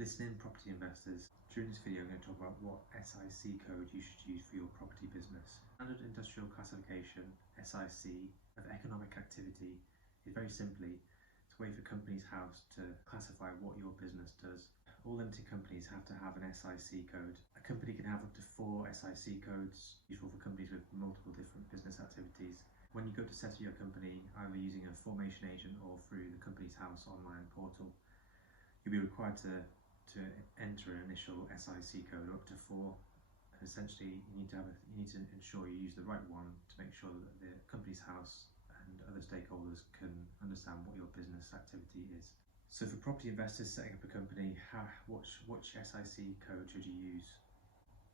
Listening property investors. During this video, I'm going to talk about what SIC code you should use for your property business. Standard Industrial Classification, SIC, of economic activity is very simply it's a way for companies' house to classify what your business does. All limited companies have to have an SIC code. A company can have up to 4 SIC codes, useful for companies with multiple different business activities. When you go to set up your company, either using a formation agent or through the company's house online portal, you'll be required to enter an initial SIC code up to 4. And essentially, you need to ensure you use the right one to make sure that the company's house and other stakeholders can understand what your business activity is. So for property investors setting up a company, which SIC code should you use?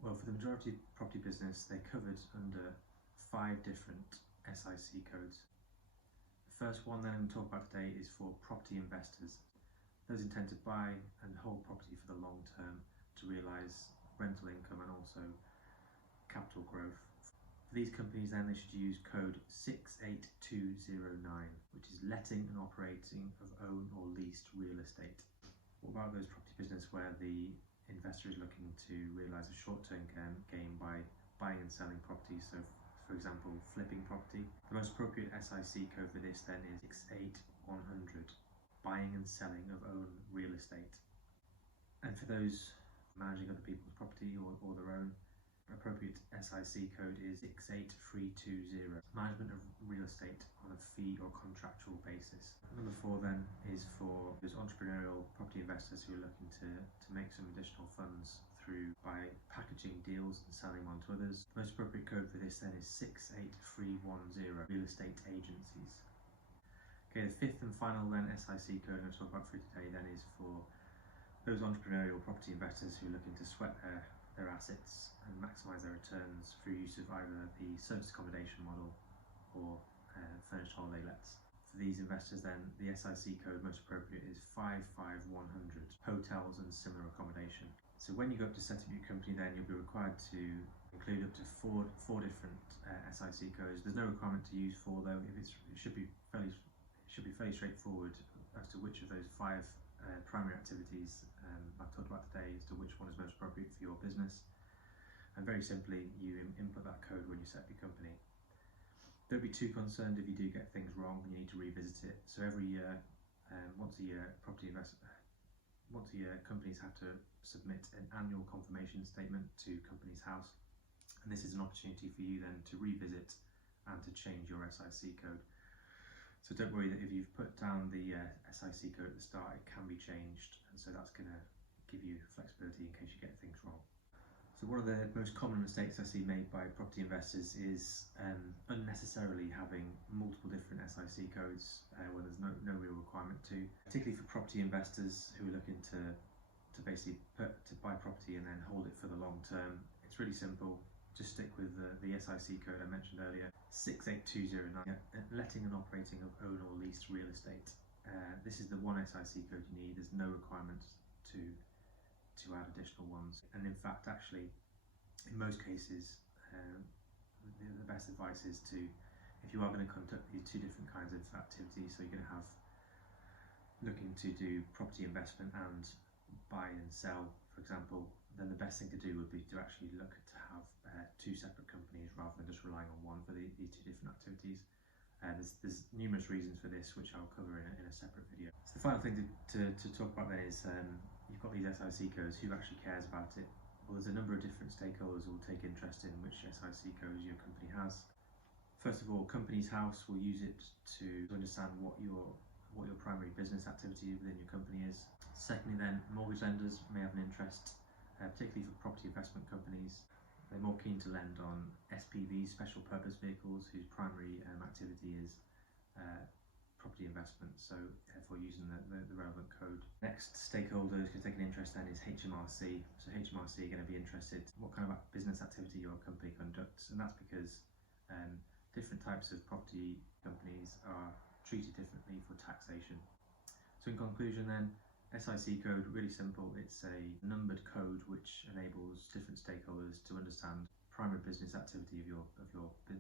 Well, for the majority of property business, they're covered under 5 different SIC codes. The first one then I'm talking about today is for property investors. Those intend to buy and hold property for the long term to realise rental income and also capital growth. For these companies then, they should use code 68209, which is letting and operating of own or leased real estate. What about those property business where the investor is looking to realise a short-term gain by buying and selling property? So for example, flipping property. The most appropriate SIC code for this then is 68100. Buying and selling of own real estate. And for those managing other people's property or their own, appropriate SIC code is 68320. Management of real estate on a fee or contractual basis. Number 4 then is for those entrepreneurial property investors who are looking to make some additional funds by packaging deals and selling on to others. The most appropriate code for this then is 68310, real estate agencies. Okay, the 5th and final then SIC code I'm going to talk about for today then is for those entrepreneurial property investors who are looking to sweat their assets and maximise their returns through use of either the service accommodation model or furnished holiday lets. For these investors then, the SIC code most appropriate is 55100, hotels and similar accommodation. So when you go up to set up your company then, you'll be required to include up to four different SIC codes. There's no requirement to use 4 though. It should be fairly straightforward as to which of those 5 primary activities I've talked about today as to which one is most appropriate for your business. And very simply, you input that code when you set up your company. Don't be too concerned if you do get things wrong and you need to revisit it. So every year, once a year, companies have to submit an annual confirmation statement to Companies House. And this is an opportunity for you then to revisit and to change your SIC code. So don't worry that if you've put down the SIC code at the start, it can be changed, and so that's going to give you flexibility in case you get things wrong. So one of the most common mistakes I see made by property investors is unnecessarily having multiple different SIC codes where there's no real requirement to. Particularly for property investors who are looking to basically buy property and then hold it for the long term, it's really simple. Just stick with the SIC code I mentioned earlier, 68209, letting and operating of own or leased real estate. This is the one SIC code you need. There's no requirement to add additional ones. And in fact, actually, in most cases, the best advice is if you are going to conduct these 2 different kinds of activities, so you're going to have looking to do property investment and buy and sell, for example, then the best thing to do would be to actually look to have 2 separate companies rather than just relying on one for these 2 different activities. There's numerous reasons for this, which I'll cover in a separate video. So the final thing to talk about then is you've got these SIC codes. Who actually cares about it? Well, there's a number of different stakeholders who will take interest in which SIC codes your company has. First of all, Companies House will use it to understand what your primary business activity within your company is. Secondly then, mortgage lenders may have an interest, particularly for property investment companies. They're more keen to lend on SPVs, special purpose vehicles, whose primary activity is property investment, so therefore using the relevant code. Next stakeholders can take an interest then is HMRC. So HMRC are going to be interested in what kind of business activity your company conducts, and that's because different types of property companies are treated differently for taxation. So in conclusion then, SIC code, really simple. It's a numbered code which enables different stakeholders to understand primary business activity of your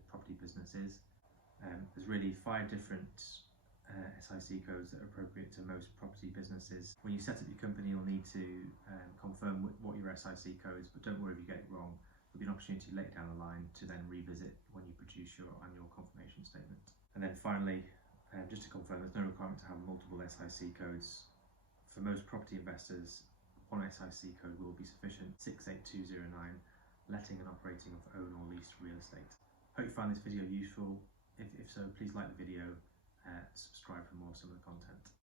property business is. There's really 5 different SIC codes that are appropriate to most property businesses. When you set up your company, you'll need to confirm what your SIC codes, but don't worry if you get it wrong. There'll be an opportunity later down the line to then revisit when you produce your annual confirmation statement. And then finally, just to confirm, there's no requirement to have multiple SIC codes. For most property investors, one SIC code will be sufficient. 68209, letting and operating of own or leased real estate. Hope you find this video useful. If so, please like the video, subscribe for more similar content.